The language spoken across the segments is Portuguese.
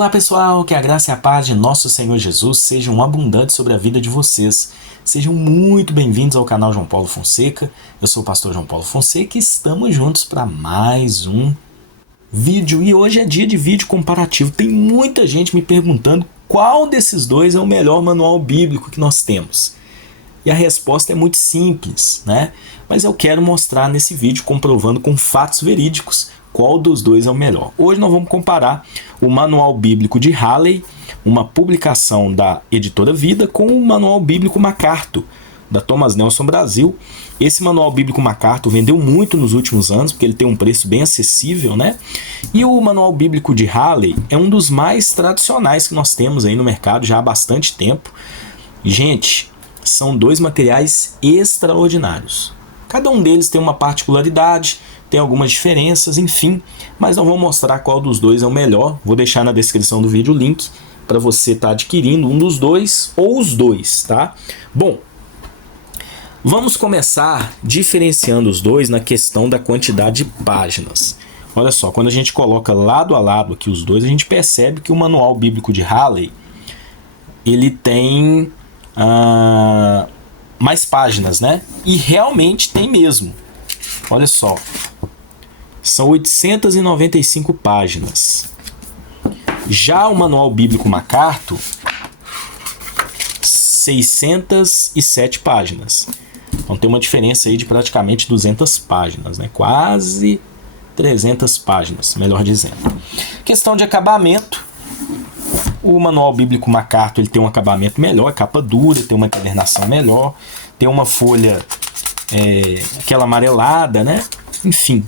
Olá pessoal, que a graça e a paz de nosso Senhor Jesus sejam abundantes sobre a vida de vocês. Sejam muito bem-vindos ao canal João Paulo Fonseca. Eu sou o pastor João Paulo Fonseca e estamos juntos para mais um vídeo. E hoje é dia de vídeo comparativo. Tem muita gente me perguntando qual desses dois é o melhor manual bíblico que nós temos. E a resposta é muito simples, né? Mas eu quero mostrar nesse vídeo, comprovando com fatos verídicos, qual dos dois é o melhor. Hoje nós vamos comparar o Manual Bíblico de Halley, uma publicação da Editora Vida, com o Manual Bíblico MacArthur, da Thomas Nelson Brasil. Esse Manual Bíblico MacArthur vendeu muito nos últimos anos, porque ele tem um preço bem acessível, né? E o Manual Bíblico de Halley é um dos mais tradicionais que nós temos aí no mercado já há bastante tempo. Gente, são dois materiais extraordinários. Cada um deles tem uma particularidade, tem algumas diferenças, enfim, mas não vou mostrar qual dos dois é o melhor. Vou deixar na descrição do vídeo o link para você estar adquirindo um dos dois ou os dois, tá? Bom, vamos começar diferenciando os dois na questão da quantidade de páginas. Olha só, quando a gente coloca lado a lado aqui os dois, a gente percebe que o Manual Bíblico de Halley, ele tem mais páginas, né? E realmente tem mesmo. Olha só, são 895 páginas. Já o Manual Bíblico MacArthur, 607 páginas. Então tem uma diferença aí de praticamente 200 páginas, né? Quase 300 páginas, melhor dizendo. Questão de acabamento. O Manual Bíblico MacArthur, ele tem um acabamento melhor, capa dura, tem uma encadernação melhor, tem uma folha aquela amarelada, né? Enfim,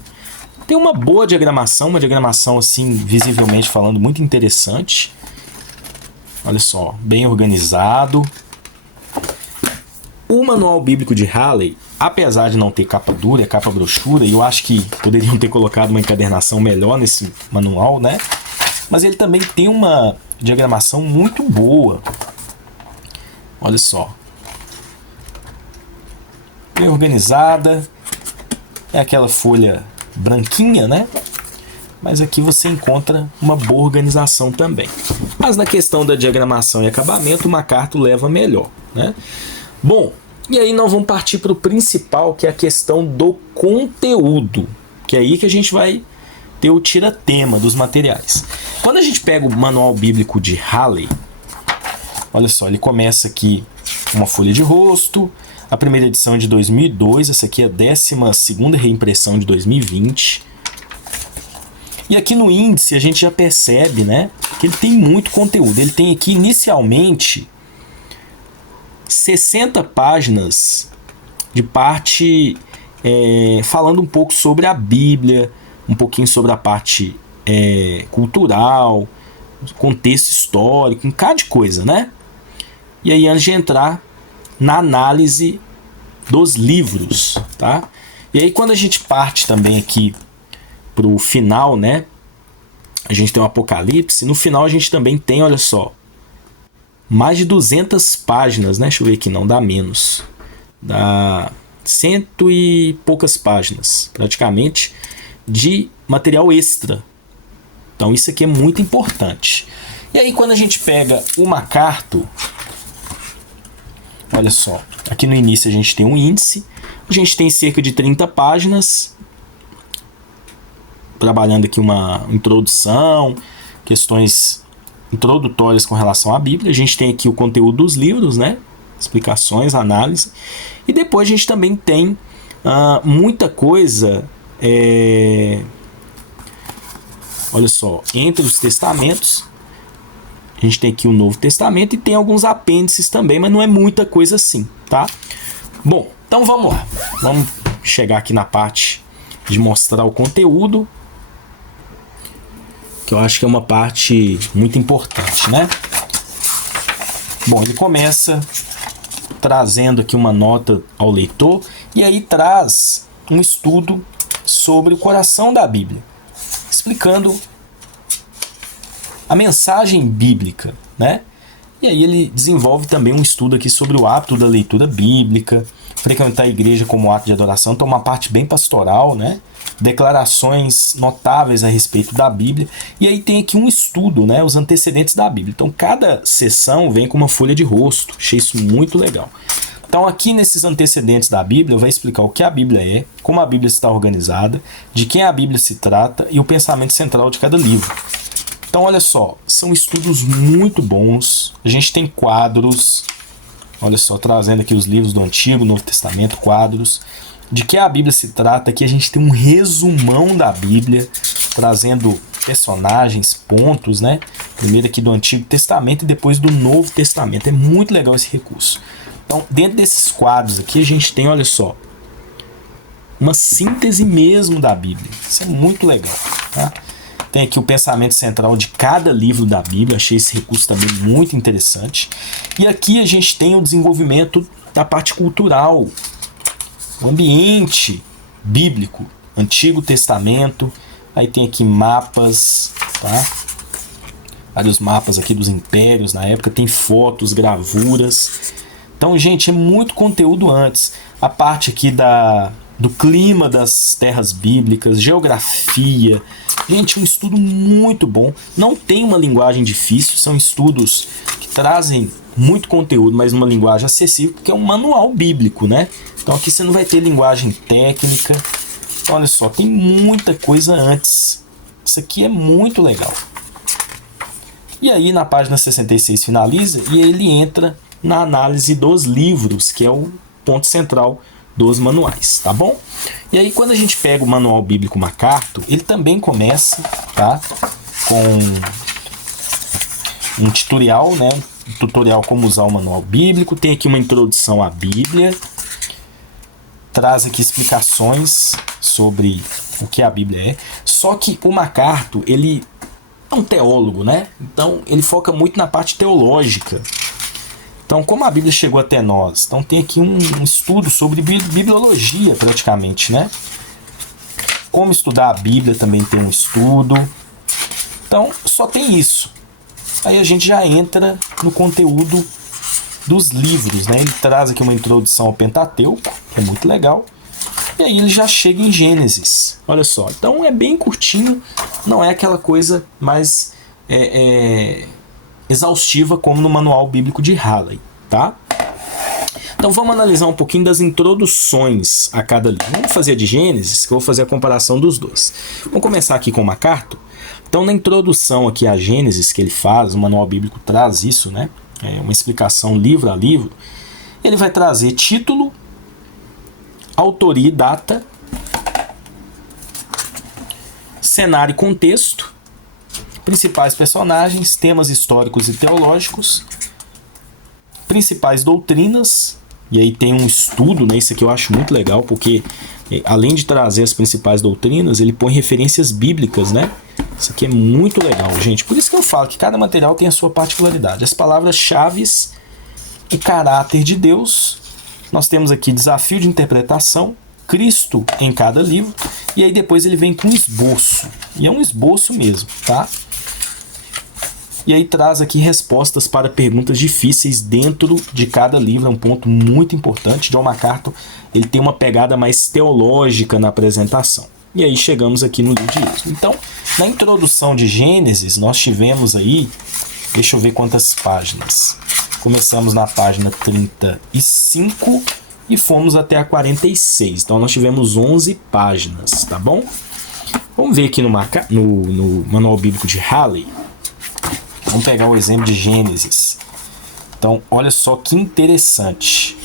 tem uma boa diagramação, uma diagramação assim, visivelmente falando, muito interessante. Olha só, bem organizado. O Manual Bíblico de Halley, apesar de não ter capa dura, é capa brochura, e eu acho que poderiam ter colocado uma encadernação melhor nesse manual, né? Mas ele também tem uma diagramação muito boa. Olha só. Bem organizada. É aquela folha branquinha, né? Mas aqui você encontra uma boa organização também. Mas na questão da diagramação e acabamento, o MacArthur leva melhor, né? Bom, e aí nós vamos partir para o principal, que é a questão do conteúdo. Que é aí que a gente vai ter o tira-tema dos materiais. Quando a gente pega o Manual Bíblico de Halley, olha só, ele começa aqui uma folha de rosto, a primeira edição é de 2002, essa aqui é a 12ª reimpressão de 2020. E aqui no índice a gente já percebe, né, que ele tem muito conteúdo. Ele tem aqui inicialmente 60 páginas de parte falando um pouco sobre a Bíblia, um pouquinho sobre a parte cultural, contexto histórico, um bocado de coisa, né? E aí, antes de entrar na análise dos livros, tá? E aí, quando a gente parte também aqui para o final, né? A gente tem o Apocalipse. No final, a gente também tem, olha só, mais de 200 páginas, né? Deixa eu ver aqui, não dá menos. Dá 100 e poucas páginas, praticamente, de material extra. Então isso aqui é muito importante. E aí quando a gente pega o MacArthur, olha só, aqui no início a gente tem um índice, a gente tem cerca de 30 páginas, trabalhando aqui uma introdução, questões introdutórias com relação à Bíblia. A gente tem aqui o conteúdo dos livros, né? Explicações, análise. E depois a gente também tem muita coisa. Olha só, entre os testamentos, a gente tem aqui o Novo Testamento e tem alguns apêndices também, mas não é muita coisa assim, tá? Bom, então vamos lá. Vamos chegar aqui na parte de mostrar o conteúdo, que eu acho que é uma parte muito importante, né? Bom, ele começa trazendo aqui uma nota ao leitor e aí traz um estudo sobre o coração da Bíblia, explicando a mensagem bíblica, né? E aí ele desenvolve também um estudo aqui sobre o hábito da leitura bíblica, frequentar a igreja como ato de adoração. Então, uma parte bem pastoral, né? Declarações notáveis a respeito da Bíblia. E aí tem aqui um estudo, né? Os antecedentes da Bíblia. Então, cada sessão vem com uma folha de rosto. Achei isso muito legal. Então, aqui nesses antecedentes da Bíblia, vai explicar o que a Bíblia é, como a Bíblia está organizada, de quem a Bíblia se trata e o pensamento central de cada livro. Então, olha só, são estudos muito bons. A gente tem quadros, olha só, trazendo aqui os livros do Antigo, Novo Testamento, quadros. De que a Bíblia se trata, aqui a gente tem um resumão da Bíblia, trazendo personagens, pontos, né? Primeiro aqui do Antigo Testamento e depois do Novo Testamento. É muito legal esse recurso. Então, dentro desses quadros aqui, a gente tem, olha só, uma síntese mesmo da Bíblia. Isso é muito legal, tá? Tem aqui o pensamento central de cada livro da Bíblia. Achei esse recurso também muito interessante. E aqui a gente tem o desenvolvimento da parte cultural, o ambiente bíblico, Antigo Testamento. Aí tem aqui mapas, tá? Vários mapas aqui dos impérios na época. Tem fotos, gravuras. Então, gente, é muito conteúdo antes. A parte aqui do clima das terras bíblicas, geografia. Gente, um estudo muito bom. Não tem uma linguagem difícil, são estudos que trazem muito conteúdo, mas numa linguagem acessível, porque é um manual bíblico, né? Então aqui você não vai ter linguagem técnica. Olha só, tem muita coisa antes. Isso aqui é muito legal. E aí na página 66 finaliza e ele entra na análise dos livros, que é o ponto central dos manuais, tá bom? E aí quando a gente pega o Manual Bíblico MacArthur, ele também começa, tá, com um tutorial, né? Um tutorial como usar o manual bíblico. Tem aqui uma introdução à Bíblia, traz aqui explicações sobre o que a Bíblia é. Só que o MacArthur, ele é um teólogo, né? Então ele foca muito na parte teológica. Então, como a Bíblia chegou até nós? Então tem aqui um estudo sobre bibliologia, praticamente, né? Como estudar a Bíblia também tem um estudo. Então, só tem isso. Aí a gente já entra no conteúdo dos livros, né? Ele traz aqui uma introdução ao Pentateuco, que é muito legal. E aí ele já chega em Gênesis. Olha só. Então é bem curtinho, não é aquela coisa mais exaustiva como no Manual Bíblico de Halley, tá? Então vamos analisar um pouquinho das introduções a cada livro. Vamos fazer a de Gênesis, que eu vou fazer a comparação dos dois. Vamos começar aqui com o MacArthur. Então na introdução aqui a Gênesis que ele faz, o Manual Bíblico traz isso, né? É uma explicação livro a livro. Ele vai trazer título, autoria e data, cenário e contexto, principais personagens, temas históricos e teológicos, principais doutrinas, e aí tem um estudo, né? Isso aqui eu acho muito legal, porque além de trazer as principais doutrinas, ele põe referências bíblicas, né? Isso aqui é muito legal, gente. Por isso que eu falo que cada material tem a sua particularidade. As palavras-chave, o caráter de Deus. Nós temos aqui desafio de interpretação, Cristo em cada livro, e aí depois ele vem com um esboço. E é um esboço mesmo, tá? E aí traz aqui respostas para perguntas difíceis dentro de cada livro. É um ponto muito importante. John MacArthur, ele tem uma pegada mais teológica na apresentação. E aí chegamos aqui no livro de Êxodo. Então, na introdução de Gênesis, nós tivemos aí, deixa eu ver quantas páginas. Começamos na página 35 e fomos até a 46. Então, nós tivemos 11 páginas, tá bom? Vamos ver aqui no Manual Bíblico de Halley. Vamos pegar o exemplo de Gênesis. Então, olha só que interessante.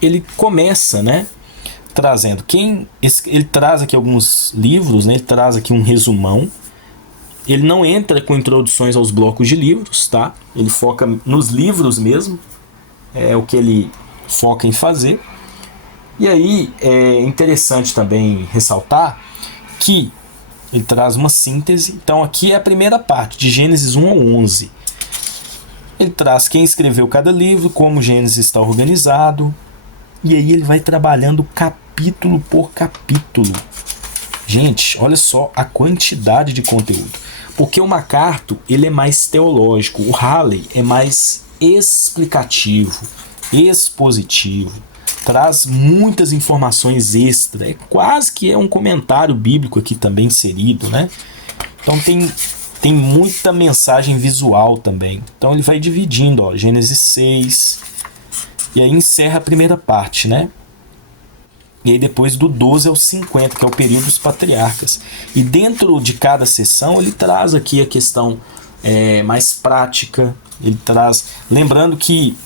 Ele começa, né, trazendo ele traz aqui alguns livros, né? Ele traz aqui um resumão. Ele não entra com introduções aos blocos de livros, tá? Ele foca nos livros mesmo. É o que ele foca em fazer. E aí é interessante também ressaltar que ele traz uma síntese. Então aqui é a primeira parte, de Gênesis 1 ao 11. Ele traz quem escreveu cada livro, como Gênesis está organizado. E aí ele vai trabalhando capítulo por capítulo. Gente, olha só a quantidade de conteúdo. Porque o MacArthur, ele é mais teológico. O Halley é mais explicativo. expositivo, traz muitas informações extra, quase que é um comentário bíblico aqui também inserido, né? Então tem muita mensagem visual também. Então ele vai dividindo, ó, Gênesis 6, e aí encerra a primeira parte, né? E aí depois do 12 ao 50, que é o período dos patriarcas. E dentro de cada sessão ele traz aqui a questão mais prática. Ele traz, lembrando que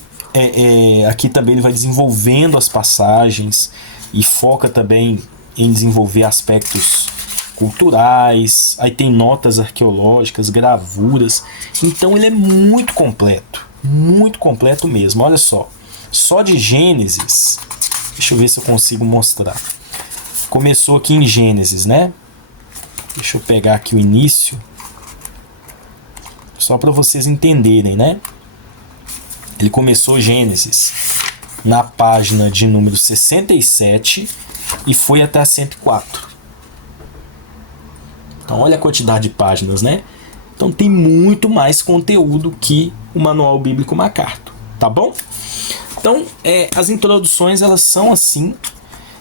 aqui também ele vai desenvolvendo as passagens e foca também em desenvolver aspectos culturais. Aí tem notas arqueológicas, gravuras. Então ele é muito completo mesmo. Olha só de Gênesis. Deixa eu ver se eu consigo mostrar. Começou aqui em Gênesis, né? Deixa eu pegar aqui o início. Só para vocês entenderem, né? Ele começou Gênesis na página de número 67 e foi até a 104. Então olha a quantidade de páginas, né? Então tem muito mais conteúdo que o Manual Bíblico MacArthur, tá bom? Então, as introduções elas são assim,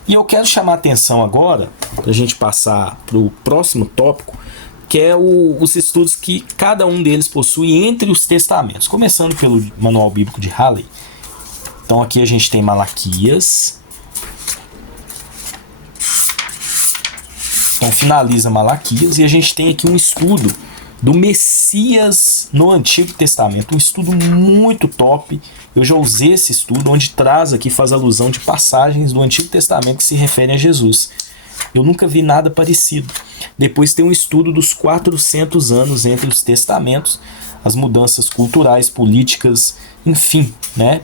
e eu quero chamar a atenção agora, para a gente passar para o próximo tópico, que é os estudos que cada um deles possui entre os testamentos, começando pelo Manual Bíblico de Halley. Então aqui a gente tem Malaquias, então finaliza Malaquias, e a gente tem aqui um estudo do Messias no Antigo Testamento, um estudo muito top. Eu já usei esse estudo, onde traz aqui, faz alusão de passagens do Antigo Testamento que se referem a Jesus. Eu nunca vi nada parecido. Depois tem um estudo dos 400 anos entre os testamentos, as mudanças culturais, políticas, enfim, né?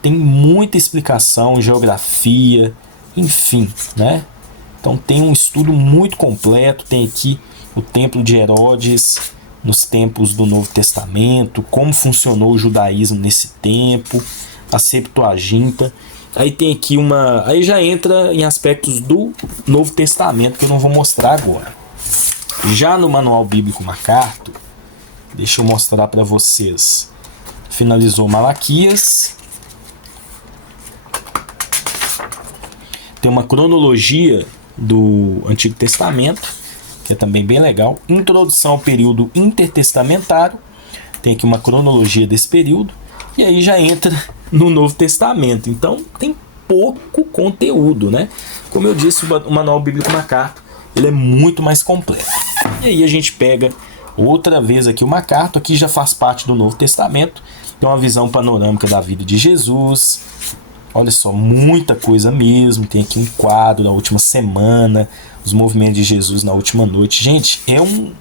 Tem muita explicação, geografia, enfim, né? Então tem um estudo muito completo. Tem aqui o Templo de Herodes nos tempos do Novo Testamento, como funcionou o judaísmo nesse tempo, a Septuaginta. Aí tem aqui aí já entra em aspectos do Novo Testamento que eu não vou mostrar agora. Já no Manual Bíblico MacArthur, deixa eu mostrar para vocês. Finalizou Malaquias. Tem uma cronologia do Antigo Testamento, que é também bem legal. Introdução ao período intertestamentário. Tem aqui uma cronologia desse período. E aí já entra no Novo Testamento. Então tem pouco conteúdo, né? Como eu disse, o Manual Bíblico MacArthur, ele é muito mais completo. E aí a gente pega outra vez aqui o MacArthur. Aqui já faz parte do Novo Testamento. Tem uma visão panorâmica da vida de Jesus. Olha só, muita coisa mesmo. Tem aqui um quadro da última semana, os movimentos de Jesus na última noite. Gente, é um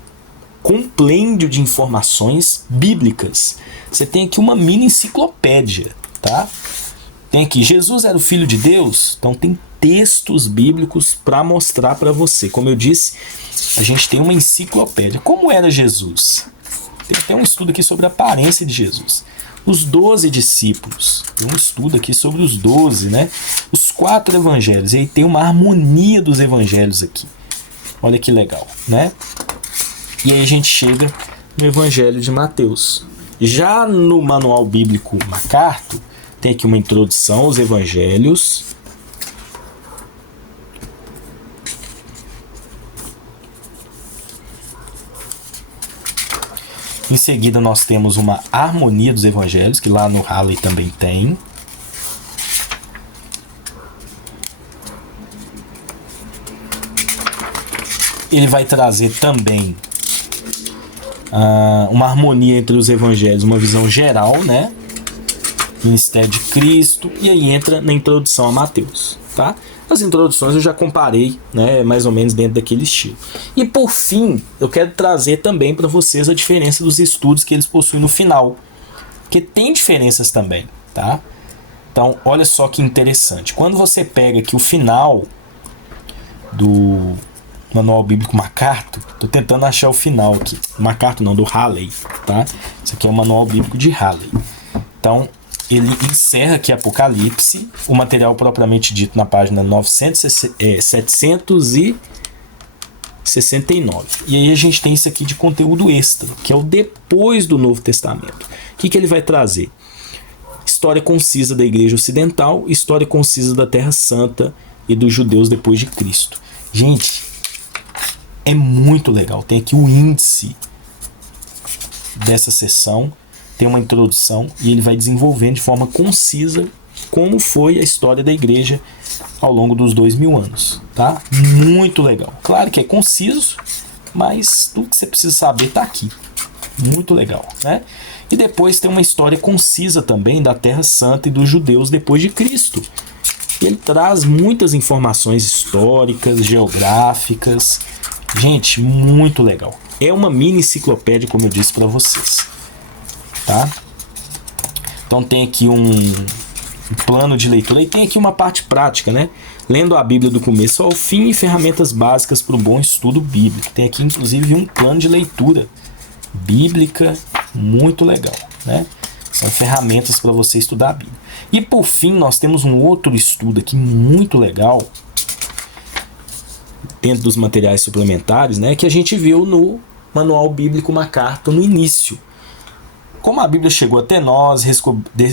complêndio de informações bíblicas. Você tem aqui uma mini enciclopédia, tá? Tem aqui, Jesus era o Filho de Deus? Então tem textos bíblicos para mostrar para você. Como eu disse, a gente tem uma enciclopédia. Como era Jesus? Tem até um estudo aqui sobre a aparência de Jesus. Os 12 discípulos. Tem um estudo aqui sobre os 12, né? Os 4 evangelhos. E aí tem uma harmonia dos evangelhos aqui. Olha que legal, né? E aí a gente chega no Evangelho de Mateus. Já no Manual Bíblico MacArthur, tem aqui uma introdução aos evangelhos. Em seguida nós temos uma harmonia dos evangelhos, que lá no Halley também tem. Ele vai trazer também uma harmonia entre os evangelhos, uma visão geral, né? Ministério de Cristo, e aí entra na introdução a Mateus, tá? As introduções eu já comparei, né, mais ou menos dentro daquele estilo. E por fim, eu quero trazer também para vocês a diferença dos estudos que eles possuem no final, porque tem diferenças também, tá? Então, olha só que interessante. Quando você pega aqui o final do Manual Bíblico MacArthur, tô tentando achar o final aqui. MacArthur não, do Halley, tá? Isso aqui é o Manual Bíblico de Halley. Então, ele encerra aqui Apocalipse, o material propriamente dito na página 769. E aí a gente tem isso aqui de conteúdo extra, que é o depois do Novo Testamento. O que ele vai trazer? história concisa da Igreja Ocidental, história concisa da Terra Santa e dos judeus depois de Cristo. Gente, é muito legal. Tem aqui o índice dessa sessão, tem uma introdução e ele vai desenvolvendo de forma concisa como foi a história da igreja ao longo dos 2000 anos, tá? Muito legal. Claro que é conciso, mas tudo que você precisa saber está aqui. Muito legal, né? E depois tem uma história concisa também da Terra Santa e dos judeus depois de Cristo. Ele traz muitas informações históricas, geográficas. Gente, muito legal. É uma mini enciclopédia, como eu disse para vocês, tá? Então tem aqui um plano de leitura e tem aqui uma parte prática, né? Lendo a Bíblia do começo ao fim e ferramentas básicas para o bom estudo bíblico. Tem aqui inclusive um plano de leitura bíblica muito legal, né? São ferramentas para você estudar a Bíblia. E por fim nós temos um outro estudo aqui muito legal dentro dos materiais suplementares, né, que a gente viu no Manual Bíblico MacArthur no início. Como a Bíblia chegou até nós,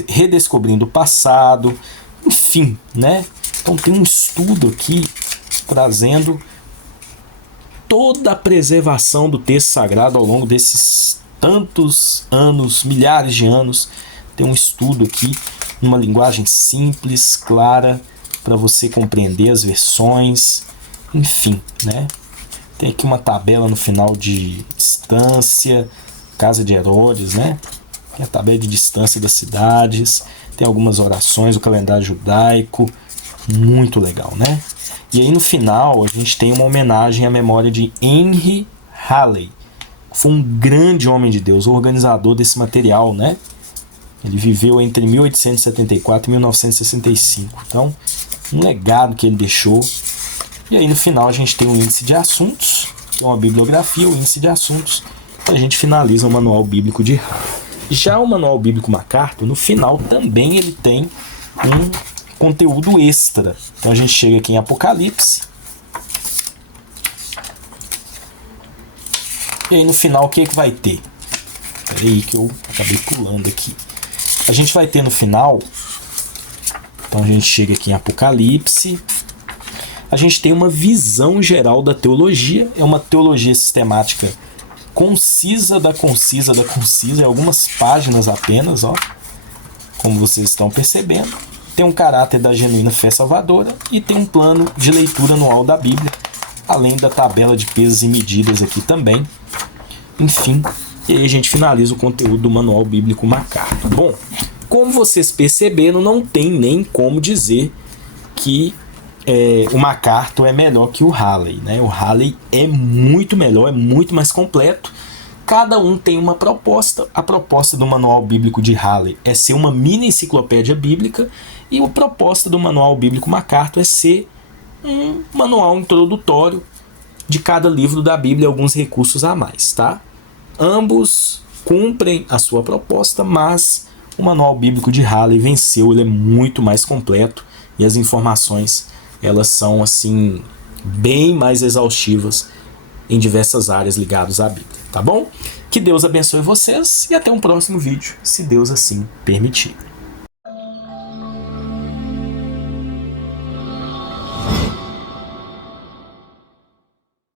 redescobrindo o passado, enfim, né? Então tem um estudo aqui trazendo toda a preservação do texto sagrado ao longo desses tantos anos, milhares de anos. Tem um estudo aqui, numa linguagem simples, clara, para você compreender as versões, enfim, né? Tem aqui uma tabela no final de distância, casa de Herodes, né? Tem a tabela de distância das cidades, tem algumas orações, o calendário judaico, muito legal, né? E aí no final a gente tem uma homenagem à memória de Henry Halley, que foi um grande homem de Deus, o organizador desse material, né? Ele viveu entre 1874 e 1965, então um legado que ele deixou. E aí no final a gente tem o índice de assuntos, que é uma bibliografia, o índice de assuntos, e a gente finaliza o Manual Bíblico de Halley. Já o Manual Bíblico MacArthur, no final também ele tem um conteúdo extra. Então a gente chega aqui em Apocalipse. E aí no final o que é que vai ter? Peraí que eu acabei pulando aqui. A gente vai ter no final, então a gente chega aqui em Apocalipse, a gente tem uma visão geral da teologia, é uma teologia sistemática concisa da concisa da concisa, em algumas páginas apenas, ó, como vocês estão percebendo. Tem um caráter da genuína fé salvadora e tem um plano de leitura anual da Bíblia, além da tabela de pesos e medidas aqui também. Enfim, e aí a gente finaliza o conteúdo do Manual Bíblico MacArthur. Bom, como vocês perceberam, não tem nem como dizer que o MacArthur é melhor que o Halley, né? O Halley é muito melhor, é muito mais completo. Cada um tem uma proposta. A proposta do Manual Bíblico de Halley é ser uma mini enciclopédia bíblica e a proposta do Manual Bíblico MacArthur é ser um manual introdutório de cada livro da Bíblia, alguns recursos a mais, tá? Ambos cumprem a sua proposta, mas o Manual Bíblico de Halley venceu, ele é muito mais completo e as informações elas são assim bem mais exaustivas em diversas áreas ligadas à Bíblia, tá bom? Que Deus abençoe vocês e até um próximo vídeo, se Deus assim permitir.